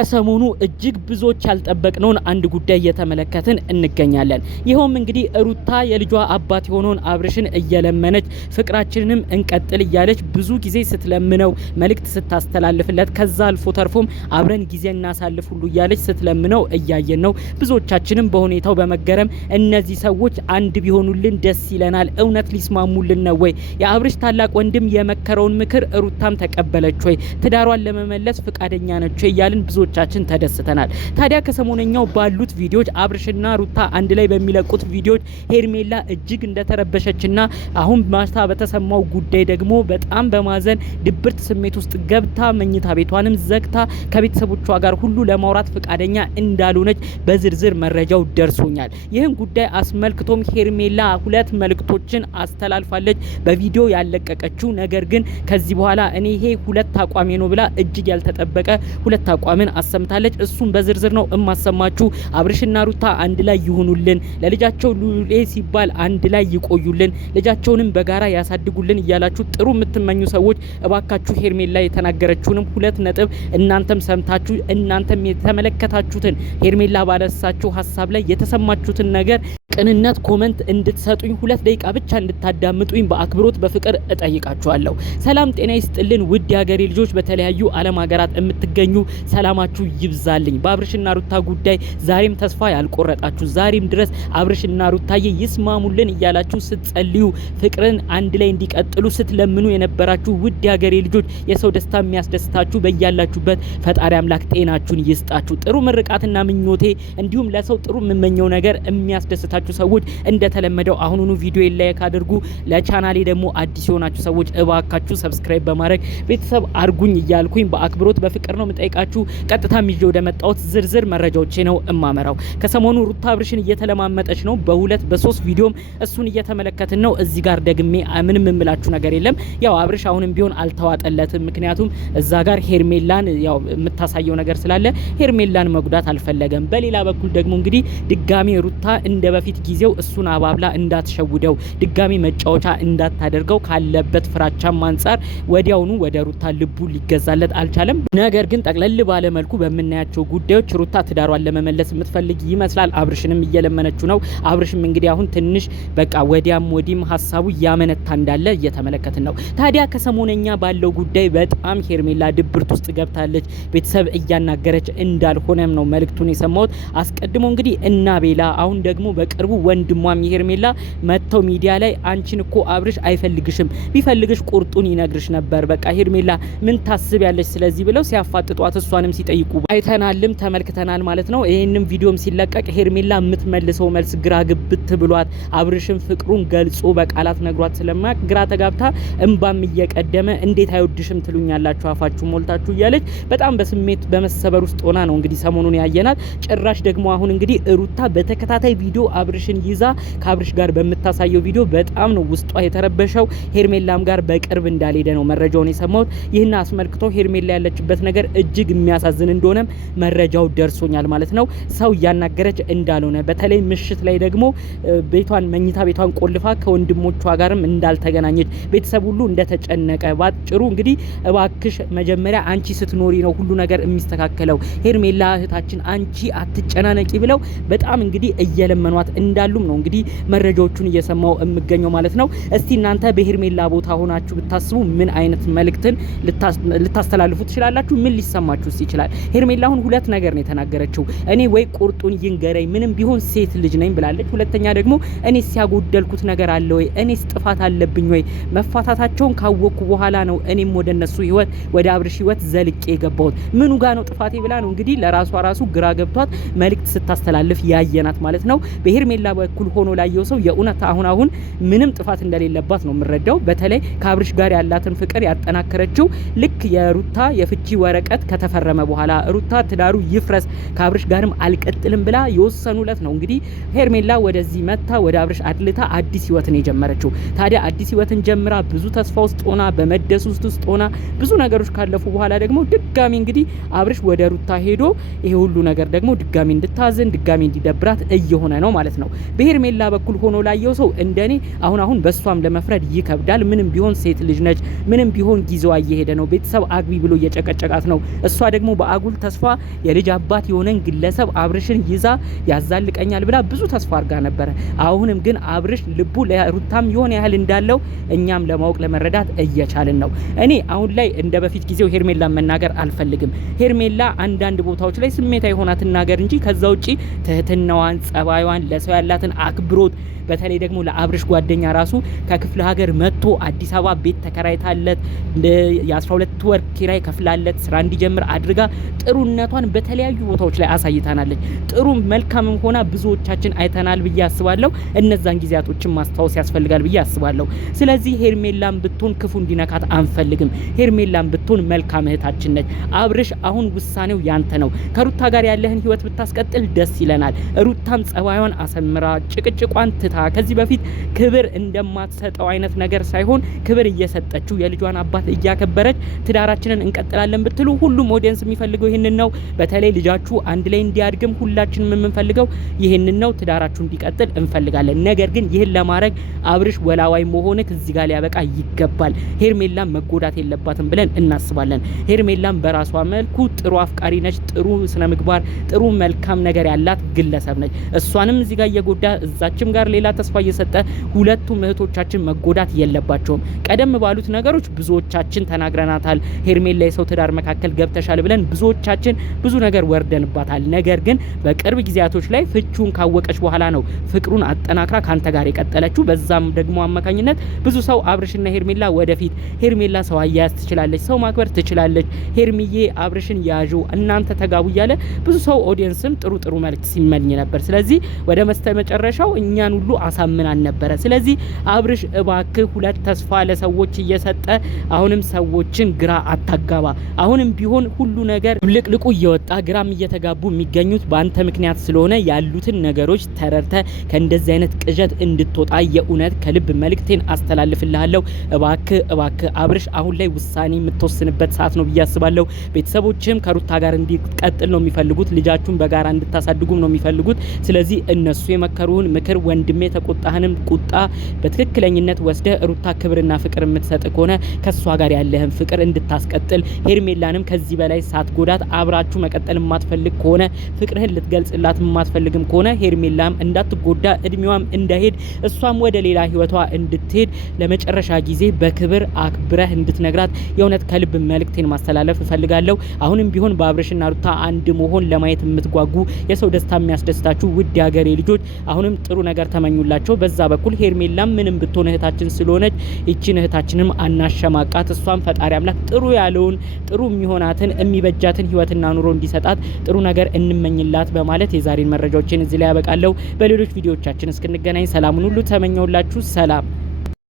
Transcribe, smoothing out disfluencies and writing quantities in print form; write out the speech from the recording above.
ከሰሞኑ እጅግ ብዙዎች ያልጠበቅነውን አንድ ጉዳይ እየተመለከትን እንገኛለን። ይኸውም እንግዲህ ሩታ የልጇ አባት የሆነውን አብርሽን እየለመነች ፍቅራችንንም እንቀጥል እያለች ብዙ ጊዜ ስትለምነው መልእክት ስታስተላልፍለት ከዛ አልፎ ተርፎም አብረን ጊዜ እናሳልፍ ሁሉ እያለች ስትለምነው እያየን ነው። ብዙዎቻችንም በሁኔታው በመገረም እነዚህ ሰዎች አንድ ቢሆኑልን ደስ ይለናል፣ እውነት ሊስማሙልን ነው ወይ? የአብርሽ ታላቅ ወንድም የመከረውን ምክር ሩታም ተቀበለች ወይ? ትዳሯን ለመመለስ ፍቃደኛ ነች እያልን ብዙዎቻችን ተደስተናል። ታዲያ ከሰሞነኛው ባሉት ቪዲዮዎች አብርሽና ሩታ አንድ ላይ በሚለቁት ቪዲዮዎች ሄርሜላ እጅግ እንደተረበሸችና አሁን ማታ በተሰማው ጉዳይ ደግሞ በጣም በማዘን ድብርት ስሜት ውስጥ ገብታ መኝታ ቤቷንም ዘግታ ከቤተሰቦቿ ጋር ሁሉ ለማውራት ፍቃደኛ እንዳልሆነች በዝርዝር መረጃው ደርሶኛል። ይህን ጉዳይ አስመልክቶም ሄርሜላ ሁለት መልእክቶችን አስተላልፋለች በቪዲዮ ያለቀቀችው። ነገር ግን ከዚህ በኋላ እኔ ይሄ ሁለት አቋሜ ነው ብላ እጅግ ያልተጠበቀ ሁለት አቋምን አሰምታለች። እሱም በዝርዝር ነው እማሰማችሁ። አብርሽና ሩታ አንድ ላይ ይሁኑልን፣ ለልጃቸው ሉሌ ሲባል አንድ ላይ ይቆዩልን፣ ልጃቸውንም በጋራ ያሳድጉልን እያላችሁ ጥሩ የምትመኙ ሰዎች እባካችሁ ሄርሜላ የተናገረችውንም ሁለት ነጥብ እናንተም ሰምታችሁ እናንተም የተመለከታችሁትን ሄርሜላ ባለሳችሁ ሀሳብ ላይ የተሰማችሁትን ነገር ቅንነት ኮመንት እንድትሰጡኝ 2 ደቂቃ ብቻ እንድታዳምጡኝ በአክብሮት በፍቅር እጠይቃችኋለሁ። ሰላም ጤና ይስጥልን ውድ የሀገሬ ልጆች፣ በተለያዩ ዓለም ሀገራት የምትገኙ ሰላማችሁ ይብዛልኝ። በአብርሽና ሩታ ጉዳይ ዛሬም ተስፋ ያልቆረጣችሁ ዛሬም ድረስ አብርሽና ሩታዬ ይስማሙልን እያላችሁ ስትጸልዩ ፍቅርን አንድ ላይ እንዲቀጥሉ ስትለምኑ የነበራችሁ ውድ የሀገሬ ልጆች፣ የሰው ደስታ የሚያስደስታችሁ በያላችሁበት ፈጣሪ አምላክ ጤናችሁን ይስጣችሁ። ጥሩ ምርቃትና ምኞቴ እንዲሁም ለሰው ጥሩ የምመኘው ነገር የሚያስደስታችሁ ሰዎች እንደተለመደው አሁኑኑ ቪዲዮ ላይክ አድርጉ። ለቻናሌ ደግሞ አዲስ የሆናችሁ ሰዎች እባካችሁ ሰብስክራይብ በማድረግ ቤተሰብ አርጉኝ እያልኩኝ በአክብሮት በፍቅር ነው የምጠይቃችሁ። ቀጥታ ይዤ ወደ መጣሁት ዝርዝር መረጃዎቼ ነው እማመራው። ከሰሞኑ ሩታ አብርሽን እየተለማመጠች ነው። በሁለት በሶስት ቪዲዮም እሱን እየተመለከትን ነው። እዚህ ጋር ደግሜ ምንም የምላችሁ ነገር የለም። ያው አብርሽ አሁንም ቢሆን አልተዋጠለትም። ምክንያቱም እዛ ጋር ሄርሜላን ያው የምታሳየው ነገር ስላለ ሄርሜላን መጉዳት አልፈለገም። በሌላ በኩል ደግሞ እንግዲህ ድጋሚ ሩታ እንደ በፊት ጊዜው እሱን አባብላ እንዳትሸውደው ድጋሚ መጫወቻ እንዳታደርገው ካለበት ፍራቻም አንፃር ወዲያውኑ ወደ ሩታ ልቡ ሊገዛለት አልቻለም። ነገር ግን ጠቅለል ባለ መልኩ በመናያቸው ጉዳዮች ሩታ ትዳሯን ለመመለስ የምትፈልግ ይመስላል። አብርሽንም እየለመነችው ነው። አብርሽም እንግዲህ አሁን ትንሽ በቃ ወዲያም ወዲም ሀሳቡ ያመነታ እንዳለ እየተመለከትን ነው። ታዲያ ከሰሞነኛ ባለው ጉዳይ በጣም ሄርሜላ ድብርት ውስጥ ገብታለች። ቤተሰብ እያናገረች እንዳልሆነም ነው መልእክቱን የሰማሁት። አስቀድሞ እንግዲህ እና ቤላ አሁን ደግሞ በቅርቡ ወንድሟም ሄርሜላ መተው ሚዲያ ላይ አንቺን እኮ አብርሽ አይፈልግሽም፣ ቢፈልግሽ ቁርጡን ይነግርሽ ነበር፣ በቃ ሄርሜላ ምን ታስብ ያለሽ ስለዚህ ብለው ሲያፋጥጧት እሷንም ሲጠይቁ አይተናልም ተመልክተናል ማለት ነው። ይሄንም ቪዲዮም ሲለቀቅ ሄርሜላ የምትመልሰው መልስ ግራ ግብት ብሏት አብርሽም ፍቅሩን ገልጾ በቃላት ነግሯት ስለማያቅ ግራ ተጋብታ እንባም እየቀደመ እንዴት አይወድሽም ትሉኛላችሁ አፋችሁ ሞልታችሁ እያለች በጣም በስሜት በመሰበር ውስጥ ሆና ነው እንግዲህ ሰሞኑን ያየናት። ጭራሽ ደግሞ አሁን እንግዲህ ሩታ በተከታታይ ቪዲዮ አብርሽን ይዛ ከአብርሽ ጋር በምታሳየው ቪዲዮ በጣም ነው ውስጧ የተረበሸው። ሄርሜላም ጋር በቅርብ እንዳልሄደ ነው መረጃውን የሰማሁት። ይህን አስመልክቶ ሄርሜላ ያለችበት ነገር እጅግ የሚያሳዝን እንደሆነ መረጃው ደርሶኛል ማለት ነው። ሰው እያናገረች እንዳልሆነ በተለይ ምሽት ላይ ደግሞ ቤቷን መኝታ ቤቷን ቆልፋ ከወንድሞቿ ጋርም እንዳልተገናኘች ቤተሰብ ሁሉ እንደተጨነቀ ባጭሩ እንግዲህ እባክሽ መጀመሪያ አንቺ ስትኖሪ ነው ሁሉ ነገር የሚስተካከለው፣ ሄርሜላ እህታችን አንቺ አትጨናነቂ ብለው በጣም እንግዲህ እየለመኗት እንዳሉም ነው እንግዲህ መረጃዎቹን እየሰማው የምገኘው ማለት ነው። እስቲ እናንተ በሄርሜላ ቦታ ሆናችሁ ብታስቡ ምን አይነት መልእክትን ልታስተላልፉ ትችላላችሁ? ምን ሊሰማችሁስ ይችላል? ሄርሜላ አሁን ሁለት ነገር ነው የተናገረችው። እኔ ወይ ቁርጡን ይንገረኝ ምንም ቢሆን ሴት ልጅ ነኝ ብላለች። ሁለተኛ ደግሞ እኔ ሲያጎደልኩት ነገር አለ ወይ? እኔስ ጥፋት አለብኝ ወይ? መፋታታቸውን ካወቅኩ በኋላ ነው እኔም ወደ እነሱ ህይወት ወደ አብርሽ ህይወት ዘልቄ የገባሁት። ምኑ ጋር ነው ጥፋቴ ብላ ነው እንግዲህ ለራሷ ራሱ ግራ ገብቷት መልእክት ስታስተላልፍ ያየናት ማለት ነው። በሄርሜላ በኩል ሆኖ ላየው ሰው የእውነት አሁን ምንም ጥፋት እንደሌለባት ነው የምረዳው። በተለይ ከአብርሽ ጋር ያላትን ፍቅር ያጠናከረችው ልክ የሩታ የፍቺ ወረቀት ከተፈረመ በኋላ ሩታ ትዳሩ ይፍረስ ከአብርሽ ጋርም አልቀጥልም ብላ የወሰኑለት ነው እንግዲህ ሄርሜላ ወደዚህ መታ ወደ አብርሽ አድልታ አዲስ ህይወትን የጀመረችው። ታዲያ አዲስ ህይወትን ጀምራ ብዙ ተስፋ ውስጥ ሆና በመደስ ውስጥ ሆና ብዙ ነገሮች ካለፉ በኋላ ደግሞ ድጋሚ እንግዲህ አብርሽ ወደ ሩታ ሄዶ ይሄ ሁሉ ነገር ደግሞ ድጋሚ እንድታዝን ድጋሚ እንዲደብራት እየሆነ ነው ማለት ነው። በሄርሜላ በኩል ሆኖ ላየው ሰው እንደኔ አሁን በሷም ለመፍረድ ይከብዳል። ምንም ቢሆን ሴት ልጅ ነች። ምንም ቢሆን ጊዜዋ እየሄደ ነው። ቤተሰብ አግቢ ብሎ እየጨቀጨቃት ነው። እሷ ደግሞ በአጉል ተስፋ የልጅ አባት የሆነን ግለሰብ አብርሽን ይዛ ያዛልቀኛል ብላ ብዙ ተስፋ አርጋ ነበረ። አሁንም ግን አብርሽ ልቡ ለሩታም የሆነ ያህል እንዳለው እኛም ለማወቅ ለመረዳት እየቻልን ነው። እኔ አሁን ላይ እንደ በፊት ጊዜው ሄርሜላን መናገር አልፈልግም። ሄርሜላ አንዳንድ ቦታዎች ላይ ስሜታዊ ሆና ትናገር እንጂ ከዛ ውጪ ትህትናዋን፣ ጸባይዋን፣ ለሰው ያላትን አክብሮት በተለይ ደግሞ ለአብርሽ ጓደኛ ራሱ ከክፍለ ሀገር መጥቶ አዲስ አበባ ቤት ተከራይታለት የ12 ወር ኪራይ ከፍላለት ስራ እንዲጀምር አድርጋ ጥሩነቷን በተለያዩ ቦታዎች ላይ አሳይታናለች። ጥሩ መልካምም ሆና ብዙዎቻችን አይተናል ብዬ አስባለሁ። እነዛን ጊዜያቶችን ማስታወስ ያስፈልጋል ብዬ አስባለሁ። ስለዚህ ሄርሜላን ብትሆን ክፉ እንዲነካት አንፈልግም። ሄርሜላን ብትሆን መልካም እህታችን ነች። አብርሽ አሁን ውሳኔው ያንተ ነው። ከሩታ ጋር ያለህን ህይወት ብታስቀጥል ደስ ይለናል። ሩታም ጸባዩን አሰምራ ጭቅጭቋን ትታ ከዚህ በፊት ክብር እንደማትሰጠው አይነት ነገር ሳይሆን ክብር እየሰጠችው የልጇን አባት እያከበረች ትዳራችንን እንቀጥላለን ብትሉ ሁሉም ኦዲየንስ የሚፈልገው ይህንን ነው። በተለይ ልጃችሁ አንድ ላይ እንዲያድግም ሁላችንም የምንፈልገው ይህንን ነው። ትዳራችሁ እንዲቀጥል እንፈልጋለን። ነገር ግን ይህን ለማድረግ አብርሽ ወላዋይ መሆንክ እዚህ ጋር ሊያበቃ ይገባል። ሄርሜላም መጎዳት የለባትም ብለን እናስባለን። ሄርሜላም በራሷ መልኩ ጥሩ አፍቃሪ ነች። ጥሩ ስነ ምግባር፣ ጥሩ መልካም ነገር ያላት ግለሰብ ነች። እሷንም እዚህ ጋር እየጎዳ እዛችም ጋር ሌላ ተስፋ እየሰጠ ሁለቱም እህቶቻችን መጎዳት የለባቸውም። ቀደም ባሉት ነገሮች ብዙዎቻችን ተናግረናታል። ሄርሜላ የሰው ትዳር መካከል ገብተሻል ብለን ብዙዎቻችን ብዙ ነገር ወርደንባታል። ነገር ግን በቅርብ ጊዜያቶች ላይ ፍቹን ካወቀች በኋላ ነው ፍቅሩን አጠናክራ ካንተ ጋር የቀጠለችው። በዛም ደግሞ አማካኝነት ብዙ ሰው አብርሽና ሄርሜላ ወደፊት ሄርሜላ ሰው አያያዝ ትችላለች፣ ሰው ማክበር ትችላለች፣ ሄርሚዬ አብርሽን ያዡ እናንተ ተጋቡ እያለ ብዙ ሰው ኦዲየንስም ጥሩ መልእክት ሲመኝ ነበር። ስለዚህ ወደ መጨረሻው እኛን ሁሉ አሳምናን ነበረ። ስለዚህ አብርሽ እባክህ ሁለት ተስፋ ለሰዎች እየሰጠ አሁንም ሰዎችን ግራ አታጋባ። አሁንም ቢሆን ሁሉ ነገር ልቅልቁ እየወጣ ግራም እየተጋቡ የሚገኙት በአንተ ምክንያት ስለሆነ ያሉትን ነገሮች ተረድተ ከእንደዚህ አይነት ቅዠት እንድትወጣ የእውነት ከልብ መልእክቴን አስተላልፍልሃለሁ። እባክህ አብርሽ አሁን ላይ ውሳኔ የምትወስንበት ሰዓት ነው ብዬ አስባለሁ። ቤተሰቦችም ከሩታ ጋር እንዲቀጥል ነው የሚፈልጉት። ልጃችሁን በጋራ እንድታሳድጉም ነው የሚፈልጉት። ስለዚህ እነሱ የመከሩህን ምክር ወንድሜ ተቆጣህንም ቁጣ በትክክለኝነት ወስደህ ሩታ ክብርና ፍቅር የምትሰጥ ከሆነ ከሷ ጋር ያለህን ፍቅር እንድታስቀጥል ሄርሜላንም ከዚህ በላይ ሳትጎዳት አብራችሁ መቀጠል የማትፈልግ ከሆነ ፍቅርህን ልትገልጽላት የማትፈልግም ከሆነ ሄርሜላም እንዳትጎዳ እድሜዋም እንዳይሄድ እሷም ወደ ሌላ ህይወቷ እንድትሄድ ለመጨረሻ ጊዜ በክብር አክብረህ እንድትነግራት የእውነት ከልብ መልእክቴን ማስተላለፍ እፈልጋለሁ። አሁንም ቢሆን በአብርሽና ሩታ አንድ መሆን ለማየት የምትጓጉ የሰው ደስታ የሚያስደስታችሁ ውድ ሀገሬ ልጆች አሁንም ጥሩ ነገር ተመኙላቸው። በዛ በኩል ሄርሜላም ምንም ብትሆን እህታችን ስለሆነች ይቺን እህታችንም አናሸማቃት። እሷም ፈጣሪ አምላክ ጥሩ ያለውን ጥሩ የሚሆናትን የሚበጃትን ህይወትና ኑሮ እንዲሰጣት ጥሩ ነገር እንመኝላት በማለት የዛሬን መረጃዎችን እዚህ ላይ ያበቃለሁ። በሌሎች ቪዲዮዎቻችን እስክንገናኝ ሰላሙን ሁሉ ተመኘውላችሁ። ሰላም